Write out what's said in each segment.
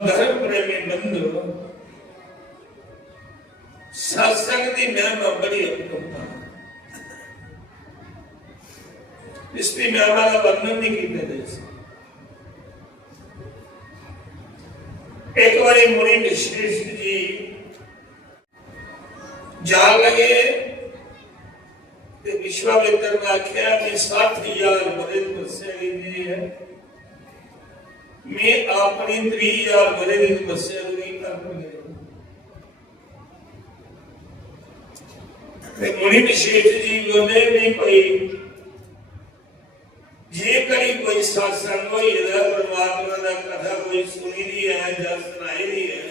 धर्म प्रेमी बंधु सत्संग की महिमा बड़ी अपूर्व इसलिए मैं हमारा वर्णन नहीं किया। एक बार मुनि विश्वेश जी जा लगे विश्वामित्र ने आख्या मैं 60,000 बड़े तपस्या की है, मैं अपनी 30,000 बड़े की तपस्या नहीं कर मुनि विशेष जी बोले नहीं कोई जे करी कोई सत्संग हो परमात्मा का कथा कोई सुनी दी है जब सुनाई दी है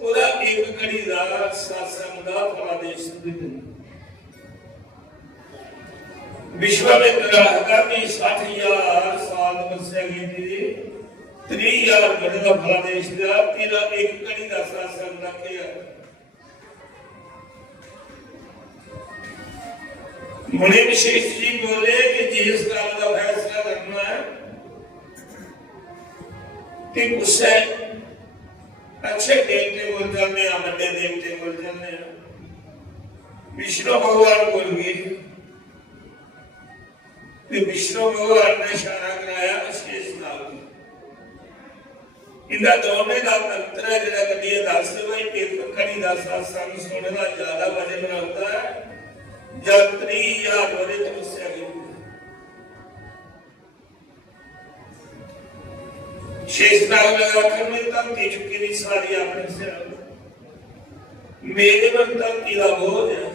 ओदा एक कड़ी का सत्संग का आदेश विश्वामित्र आखा 60,000 साल तपस्या की थी 30,000 घड़े का फलादेश दिया तेरा एक कड़ी का सत्संग रखे। मुनि विशेष जी बोले कि जिस काम का फैसला करना है कि उससे अच्छे देवते बोल जाने बड़े देवते बोल जाने विष्णु भगवान बोल गए। विष्णु भगवान ने इशारा कराया शेष नाग इंदा दोनों का तंत्र है जरा कभी दस भाई एक कड़ी का सत्संग सुनने का ज्यादा वजन होता है जब 30,000 बड़े तपस्या की शेष नाग लगा कर मैं तब दे चुकी नहीं सारी आपने से मेरे पर तब तीला बोझ है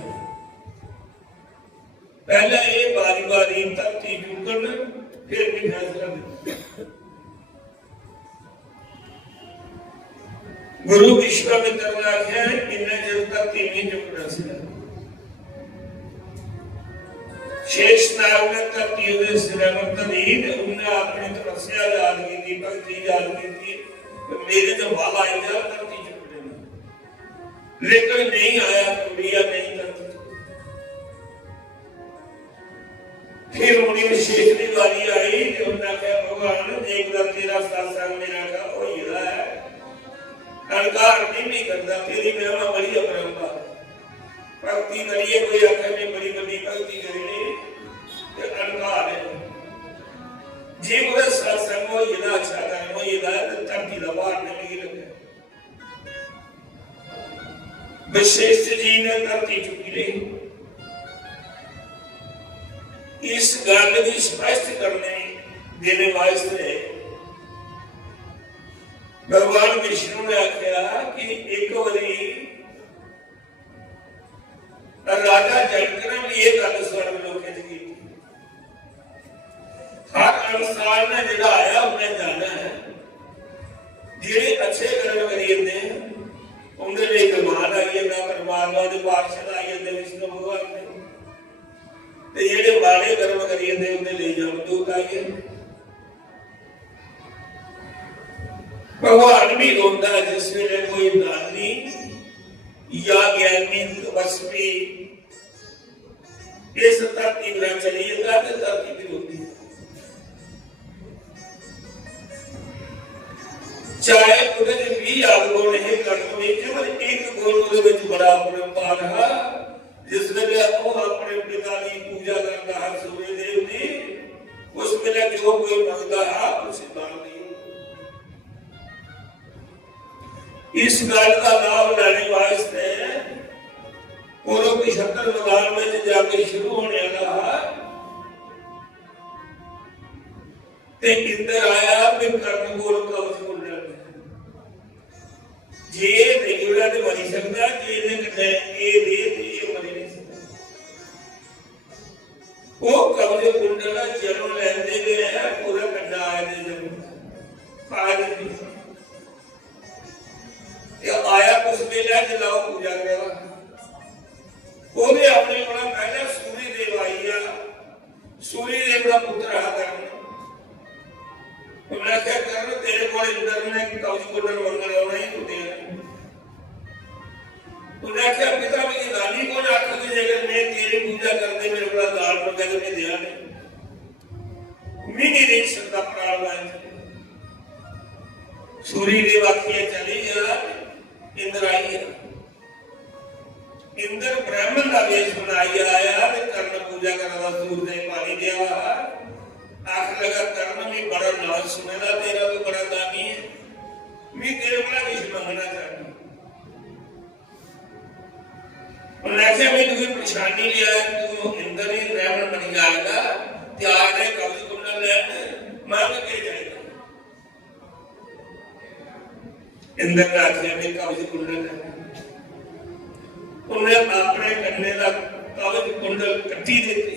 पहले ये बारी बारी तक थी चुकन फिर भी फैसला गुरु विश्वामित्र ने आख्या इन्हें जब तक तीन चुकना से शेष नाग ने धरती के सिर नींद उन्हें अपनी तपस्या याद की थी भक्ति याद की थी तो मेरे जो वाला आई जा धरती चुकने लेकिन नहीं आया कुड़िया नहीं धरती। फिर मुनि विशेष की बारी आई कि उन्होंने कहा भगवान एक बार तेरा सत्संग मेरा का हो ही रहा है अनकार नहीं करता तेरी महिमा बड़ी अपरंपार भक्ति करिए कोई आखिर में बड़ी बड़ी भक्ति करिए अनकार है जी मुझे सत्संग हो ये अच्छा कर्म हो ये धरती का बाहर नहीं लगे। विशेष जी ने धरती चुकी रही इस गल की स्पष्ट करने देने वास्ते भगवान विष्णु ने आख्या कि एक बारी राजा जनक ने भी एक गल स्वर्ग लोके च की हर इंसान ने जिहड़ा आया उन्हें जाना है जिहड़े अच्छे कर्म करिए उनके लिए कमाल आई है परमात्मा के पार्षद आई है विष्णु भगवान ने जेडे माड़े कर्म करिए उन्हें ले जमदूत आइए भगवान भी रोंदा जिस वेले कोई दानी या ज्ञानी तपस्वी इस धरती में चलिएगा तो धरती भी रोती चाहे उन्हें भी आगुण है कर्म केवल एक गुण बड़ा परम्पार है जिस वेले अपने पिता की पूजा करता है सूर्य देव ने उस वेले जो कोई मांगता है उसे दान नहीं। इस गल का लाभ लेने वास्ते पूर्व की 70 मैदान में जाके शुरू होने लगा ते इंद्र आया फिर कर्म गोल का उसको जे रेगुलर ते मरी सकता जे ने कटे ये दे ये मरी नहीं सकता वो कबजे कुंडला जन्म लेते गए हैं पूरा कटा आए थे जब आज ये आया कुछ बेला जलाओ पूजा करा ओने अपने बड़ा पहले सूर्य देव आईया सूर्य देव का पुत्र रहा करना उन्हें क्या करना तेरे को इंद्र ने कवच कुंडल मंगल होना ही तो दे उन्हें क्या पिता मेरी दानी को ना आखिर की जगह मैं तेरी पूजा करते मेरे बड़ा दाल पर कहते मैं दिया नहीं मैं नहीं देख सकता प्राण सूरी ने वाक्य चली गया, इंद्र आई है। इंद्र ब्राह्मण का वेश बनाई आया, कर्ण पूजा करना सूर ने पानी दिया। आख लगा कर्ण भी बड़ा नाज सुनेगा, तेरा तो बड़ा दानी है, मैं तेरे बड़ा किस मंगना चाहती। उन्हें मैं कोई परेशानी लिया, तू इंद्र ही ब्राह्मण बन जाएगा, त्याग है कवच कुंडल लेने मांग के जाएगा। इंद्र ने आखिया में कवच कुंडल लेना, उन्हें अपने कन्ने का कवच कुंडल कट्टी देती।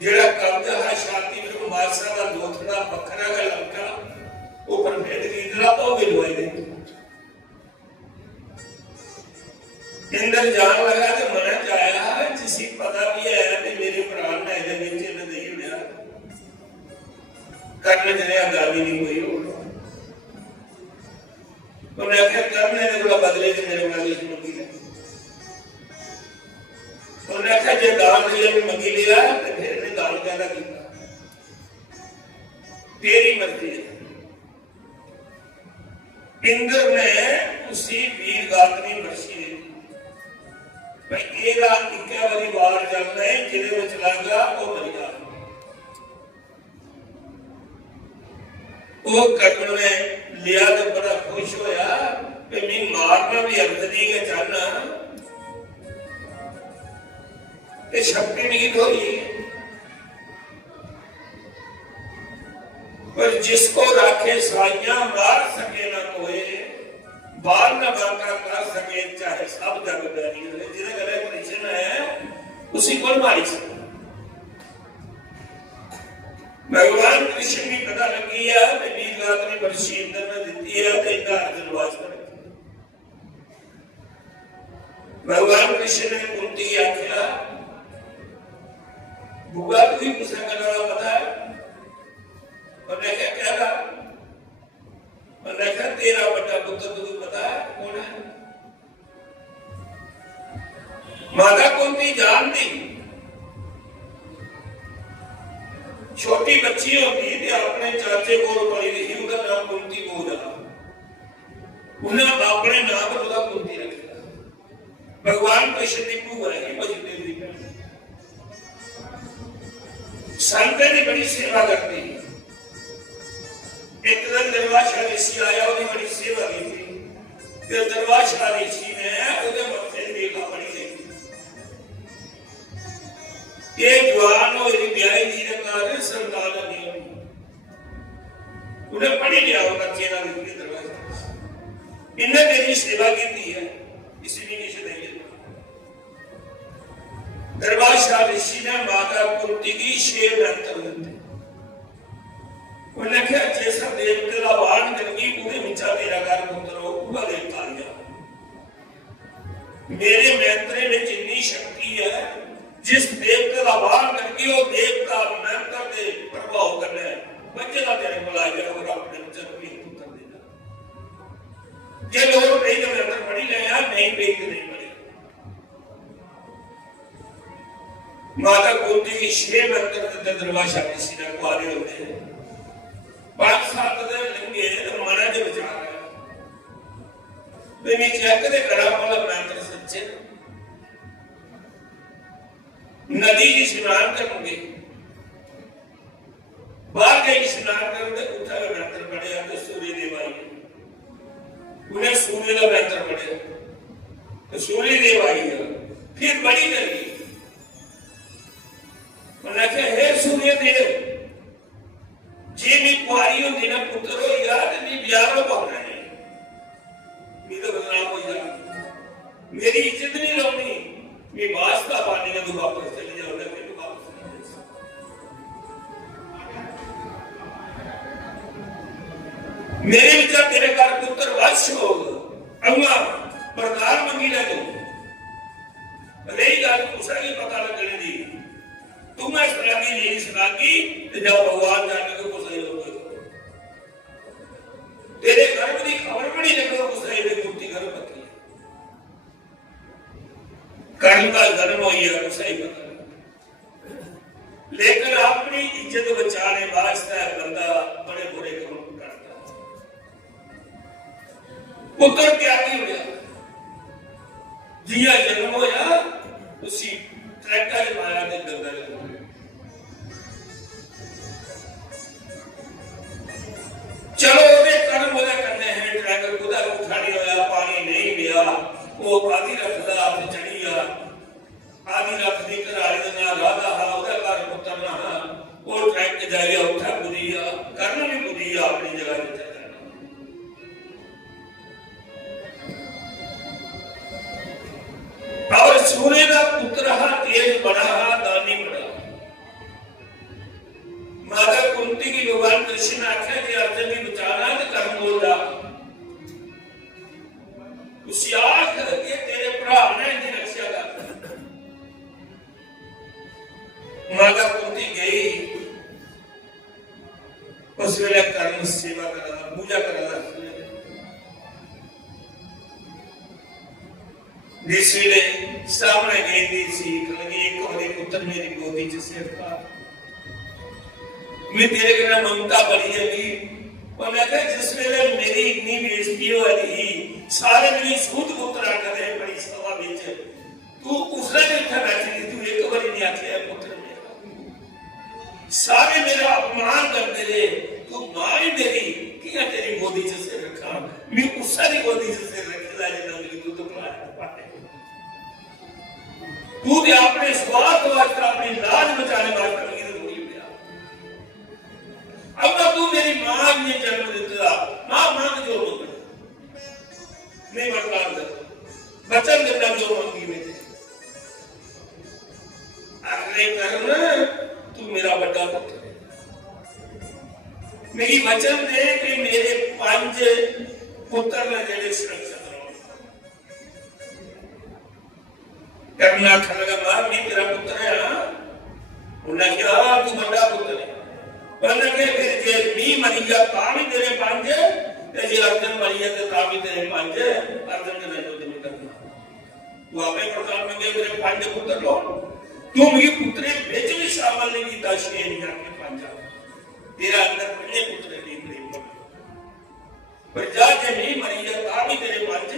जेड़ा कब्जा है छाती में मारसा का दोथड़ा बखरा का लड़का ऊपर भेद की इधरा तो बिलवाई देती। इंद्र जान लगा तो मना जाया, जिसी पता भी है कि मेरे प्राण ने इधर नीचे न दे लिया, कर्ण जने आगामी नहीं हुई हो। उन्हें आखिर करने ने बोला बदले से मेरे वाली से मंगी ले। उन्हें आखिर जो दान लिया मैं मंगी लिया, तो फिर ने दान कहना किया, तेरी मर्जी है। इंद्र ने उसी वीर गात्री वर्षी ने भाई एदा इक्का वाली बार जाना है, जिले में चला गया वो मर गया। वो कर्ण ने लिया तो बड़ा खुश होया कि मैं मारना भी अंदरी के जाना, ये शक्ति नहीं होई। पर जिसको राखे साइयां मार सके ना कोई, बाल न बांका कर सके चाहे सब जग बैरी हो। जिसे गले कृष्ण है उसी को मारी सके। भगवान कृष्ण की पता लगी है कि वीर गात्री वर्षी इंद्र ने दी है, तो इनका अर्जुनवास कर। भगवान कृष्ण ने कुंती आख्या, बुआ तुझे गुस्सा करना पता है? उन्हें क्या कह रहा? उन्हें कहा तेरा बड़ा पुत्र तुझे पता है कौन है? माता कुंती जानती, छोटी बच्ची होती थी, अपने चाचे को पड़ी रही, उसका नाम कुंती बोला। उन्हें अपने नाम पर उसका कुंती रखा। भगवान कृष्ण की बुआ है, वसुदेव जी का संत ने बड़ी सेवा करती। एक दिन दरबार ऋषि आया, उसने बड़ी सेवा की थी। फिर दरबार ऋषि ने उसे मत्थे देखा, बड़ी देखी। ये जवान और ब्याही जी ने कहा संतान नहीं होनी, उन्हें पढ़ी लिया होगा चेना लिखी दरबार। इन्हें मेरी सेवा की थी है, इसलिए नीचे नहीं। दरबार ऋषि ने माता कुंती की 6 मंत्र दिए। उन्हें क्या जैसा देवते का वाहन करके पूरे विचार तेरा कार पुत्र हो, पूरा देवता लिया। मेरे मंत्र में जितनी शक्ति है, जिस देवते का वाहन करके वो देवता मंत्र दे प्रभाव करना है, बच्चे का तेरे को ला जाए और अपने जन्म में पुत्र देना। ये लोग नहीं तो मंत्र पढ़ी ले यार, नहीं पेड़ नहीं पड़े। माता कुंती की 6 मंत्र दरबार ऋषि ने कुआरे होते हैं। 5-7 दिन लंघे तो मना जो विचार आया, मैं क्या करे करा वाला मंत्र सच्चे। नदी की स्नान करोगे, बाहर गई स्नान करोगे, उठा का मंत्र पढ़े, तो सूर्य देव आई। उन्हें सूर्य का मंत्र पढ़े तो सूर्य देव आई। फिर बड़ी लगी, उन्हें हे सूर्य देव, जी भी कुआरी हो दिन पुत्र हो याद नहीं ब्याह पाना है, मेरा बदनाम हो जाए, मेरी इज्जत नहीं लानी, मैं वास्ता पाने का तो वापस चले जाऊंगा। मेरे विचार तेरे घर पुत्र वश हो, अम्मा प्रधान मंगी ले दो। रही गल कुछ ही पता लगने दी, तुम्हें सलागी नहीं सलागी, तो जाओ भगवान जाने को कुछ नहीं होगा। तेरे घर में खबर पड़ी लगो कुछ नहीं, वे कुर्ती घर पकी कर्म का धर्म हो गया, कुछ नहीं पता। लेकिन अपनी इज्जत बचाने वास्ते बंदा बड़े बुरे काम करता। पुत्र त्यागी होया, जिया जन्म होया उसी ट्रैक्टर च माया ते गंदल। चलो ओदे कर्म ओदे करने हैं, ट्रैक्टर कुदा उठा नहीं होया, पानी नहीं मिला, वो आधी रथ दा हाथ चढ़ी आ, आधी रथ दी घराड़ी दे नाल राधा हा, ओदा घर पुत्र ना हा, वो ट्रैक्टर जाइया उठा बुरी आ, करना भी बुरी आ अपनी जगह ते। और सूर्य का पुत्र हा, तेज बड़ा हा, दानी बड़ा। माता कुंती की भगवान कृष्ण ने आख्या कि अर्जुन की बचाना तो कर्म बोलदा, उसी आख ये तेरे भरा ने इनकी रक्षा कर। माता कुंती गई, उस वेले कर्म सेवा करा, पूजा करा, जिस वेले सामने गई थी सीख लगी, एक बारी पुत्र मेरी गोदी च सिर पा, मैं तेरे के नाम ममता बड़ी है। और मैं कहा जिस वेले मेरी इतनी बेइज्जती हो रही, सारे मेरी सूद पुत्रा करे बड़ी सभा बिच, तू उसने भी उठा बैठी, तू एक बारी नहीं आखे पुत्र मेरा, सारे मेरा अपमान करते रहे, तू मां ही मेरी किया तेरी गोदी च सिर रखा, मैं उसकी गोदी च सिर रखला जिन्ना मेरी दूध पिलाया। तू तो अपने स्वार्थ वास्ते, अपनी लाज बचाने वास्ते अब तू मेरी मां ने जन्म दिता, मां मांग जो नहीं बर्दाश्त कर, वचन देना जो मांगी मेरे, अगले कर्म तू मेरा बड़ा पुत्र है, मेरी वचन दे कि मेरे 5 पुत्र ने जेड़े सुरक्षा करना लगा, मां मैं तेरा पुत्र है, उन्हें कहा तू बड़ा पुत्र है, फिर जे मी मरी गया भी तेरे 5, जे अर्जुन मरी है तो भी तेरे 5, अर्जुन के नहीं नहीं करना, तू आपे प्रधान मंगे मेरे 5 पुत्र लो, तू मेरी पुत्रे बेच भी शामिल नहीं किया, श्रेय नहीं करके 5, तेरा अंदर 5 पुत्र नहीं प्रेम पर जा जे मी मरी गया भी तेरे 5,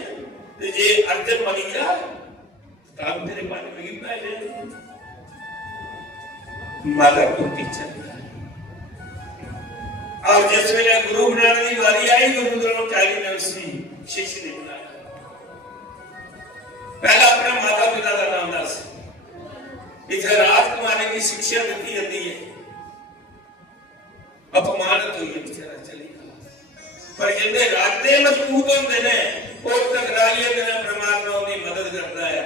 जे अर्जुन मरी गया भी तेरे 5 लगी पहले। माता कुंती चली, और जिस वेले गुरु बनाने की बारी आई, गुरु द्रोणाचार्य ने उसी शिष्य ने बनाया, पहला अपने माता पिता का नाम दस, इधर राजकुमारी की शिक्षा दी जाती है, अपमानित हुई बेचारा चली, पर जिंदे रास्ते मजबूत होते हैं और टकराइए परमात्मा उनकी मदद करता है।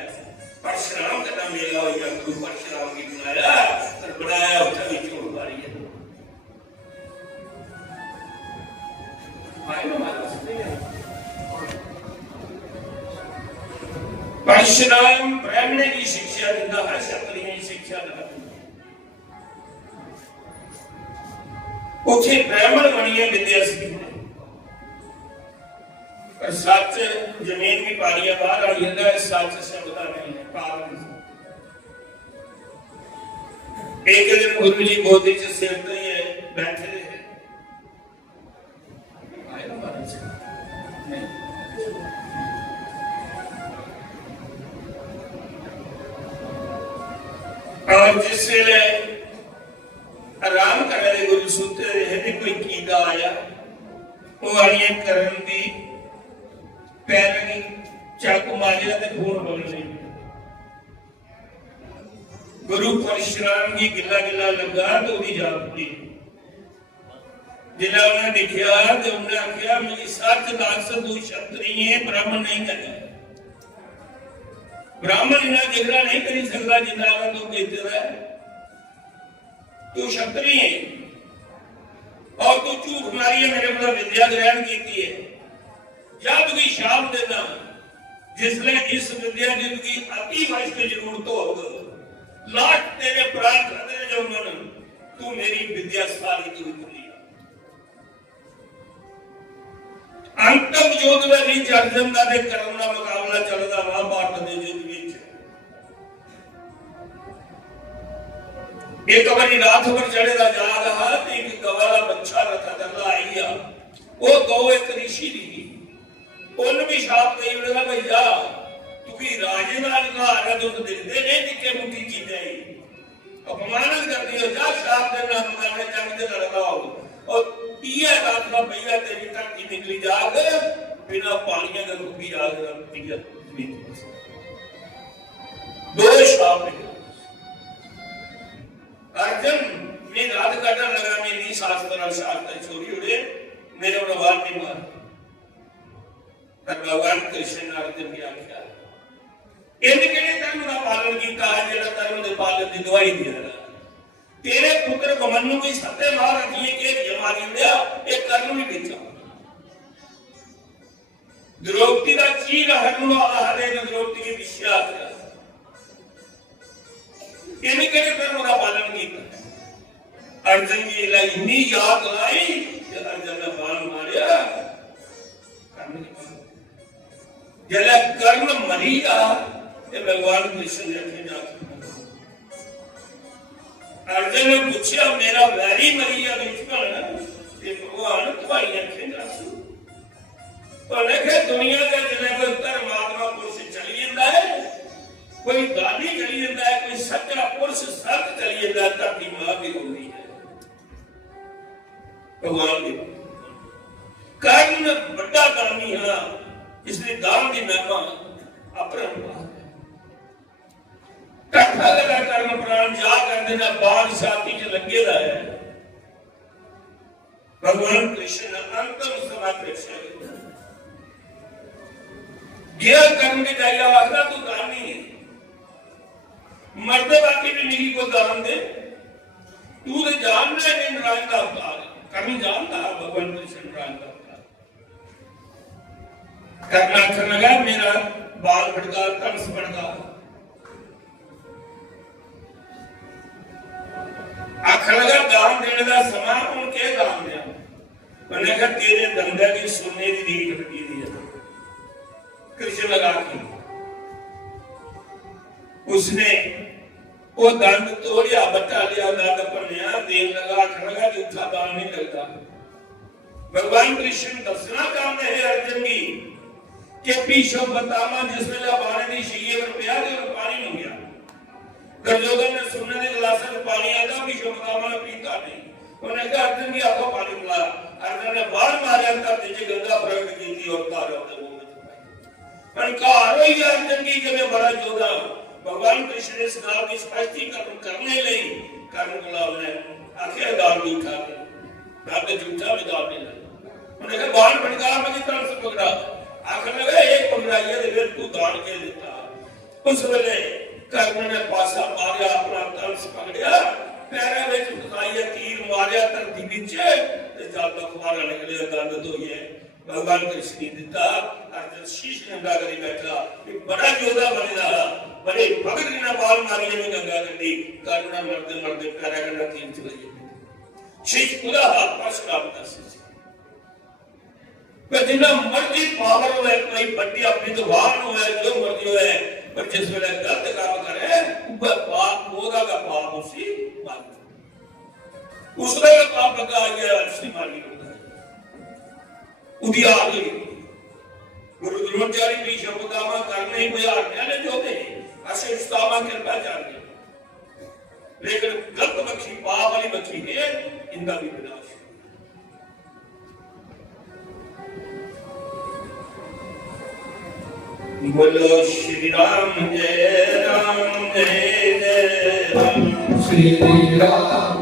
परशुराम का नाम मेला हो गया, गुरु परशुराम की बनाया और बनाया उठा भी छोड़ मारी है। परशुराम ब्राह्मण की शिक्षा देता है, क्षत्रिय की शिक्षा देता, उसे ब्राह्मण बनिए विद्या सीखने, पर सच जमीन की पारियां बाहर आई है, सच शब्द नहीं है पार। एक दिन गुरु जी गोदी च सिर ते बैठे रहे, और जिस वेले आराम कर रहे गुरु सुते रहे, कोई कीड़ा आया, वो आइए करन दी पैर चाकू मारिया ते खून बग गई। गुरु परशुराम की गिला गिला लगा तो उदी जान पड़ी, जिला उन्हें देखा तो उन्हें आख्या मेरी सच दस तू क्षत्रिय ब्राह्मण नहीं करना, ब्राह्मण इन्ना जिगरा नहीं करी सकता जिन्ना तू कहते है, तू क्षत्रिय है और तू झूठ मारी मेरे को विद्या ग्रहण की है, जब भी शाम देना जिसने इस विद्या जिंदगी अति वर्ष की जरूरत हो, लाट तेरे प्राण खतरे जो मन तू मेरी विद्या सारी तू करी। अंतम युद्ध में भी अर्जुन का कर्म का मुकाबला चलता महाभारत के युद्ध में। एक बारी रात पर चढ़ेगा जा रहा तो एक गवाला बच्चा रथा दला आई, वो गौ एक ऋषि दी ਉਹਨੂੰ ਵੀ ਸ਼ਾਪ ਦੇਈ ਉਹਦਾ ਭਈਆ ਤੂੰ ਕੀ ਰਾਜੇ ਦਾ ਅਧਿਕਾਰ ਹੈ ਦੁੱਧ ਦਿੰਦੇ ਨੇ ਨਿੱਕੇ ਮੁੱਕੀ ਚੀਜ਼ਾਂ ਹੀ ਅਪਮਾਨਿਤ ਕਰਦੀ ਹੋ ਜਾ ਸ਼ਾਪ ਦੇ ਨਾਮ ਮਾਰਨੇ ਜੰਗ ਦੇ ਲੜਾਓ और पिया रात का भैया तेरी धरती निकली जाग बिना पानी का रूपी आग पिया दो शाप अर्जुन ने रात काटने लगा मेरी शास्त्र शास्त्र छोड़ी उड़े मेरे भगवान ने मार पर भगवान कृष्ण ने अर्जुन की आख्या इन केड़े धर्म का पालन किया जेड़ा धर्म के पालन की दवाई दे रहा तेरे पुत्र गमनु भी सत्य महाराज के जमानी लिया एक कर्म भी बेचा द्रौपदी का चीर हरनु हरे द्रौपदी के विश्वास इन्हीं के कर्म का पालन किया अर्जुन की इतनी याद आई कि अर्जुन ने बाण मारिया जला कर्म मरिया ये भगवान कृष्ण ने जाकर अर्जुन ने पूछा मेरा वैरी मरिया लक्ष्मण ये भगवान तुम्हारी अखें दसू तो देखे दुनिया का जिन्हें कोई धर्मात्मा पुरुष चली जाता है कोई दानी चली जाता है कोई सच्चा पुरुष सत चली जाता है धरती मां भी होती है भगवान भी कर्म बड़ा दानी है इसलिए दान की महिमा अपरंपार कथा लगा कर्म प्राण जा कर देना बाण छाती च लगे दा है भगवान कृष्ण ने अंतिम सभा प्रेक्षा गया कर्म के जाया आखदा तू दानी है मर्द बाकी भी नहीं को दान दे तू तो जानना है नारायण का अवतार कर्म जानता है भगवान कृष्ण नारायण का अवतार करना कर लगा मेरा बाल भड़का तमस भड़का आखर लगा दान देने का समा उनके दान दिया मैंने कहा तेरे दंडा की सोने की रीट लगी दी है कृष्ण लगा के उसने वो दंड तोड़िया बटा लिया दंड पन्या देन लगा आखर लगा जूठा दान नहीं लगता भगवान कृष्ण दसना काम है अर्जुन की कि पीछो बतावा जिस वेला बाणे दी छीए पर पिया ते पानी मंगया दुर्योधन ने सोने के गिलास में पानी आया भीष्म पितामह ने पीता नहीं उन्होंने कहा अर्जुन की आंखों पानी पिला अर्जुन ने बाण मारा धरती से गंगा प्रकट की थी और तारों के मुंह में छुपाई अनकार हुई अर्जुन की जब बड़ा योद्धा भगवान कृष्ण ने इस गांव की स्पष्टीकरण करने लगी कारण गुलाब ने आखिर दान भी उठा के दान के झूठा भी दान नहीं उन्होंने कहा बाण भड़का मुझे तरफ से पकड़ा आखिर लगा एक पकड़ाइए तो फिर तू दान के देता उस वेले कर्म ने पासा मारिया अपना तंस पकड़िया पैरों में फसाइया तीर मारिया धरती पीछे ते जल का फुहारा निकले दंड धोइए भगवान कृष्ण ने दिता अर्जुन शीश नंगा करी बैठा एक बड़ा योद्धा बने रहा बड़े भगत ने बाल मारिए में गंगा गंडी करुणा मरते मरते पैरा गंगा तीर चलाइए शीश खुदा हाथ पास काटता शीश पर जितना मर्जी पावर हो है कोई बड़ी अपनी तो वाहन हो है जो मर्जी हो है पर जिस वेले गलत काम करे ऊपर पाप होगा का पाप उसी मार उस वेले पाप लगा गया उसी मारी होगा उदिया आ गई गुरु द्रोणाचार्य भी शब्दामा करने ही कोई आज्ञा ने जो दे ऐसे उस्तामा कृपा चाहिए लेकिन गलत बख्शी पाप वाली बख्शी है इनका भी विनाश बोलो श्री राम जय राम जय जय राम श्री राम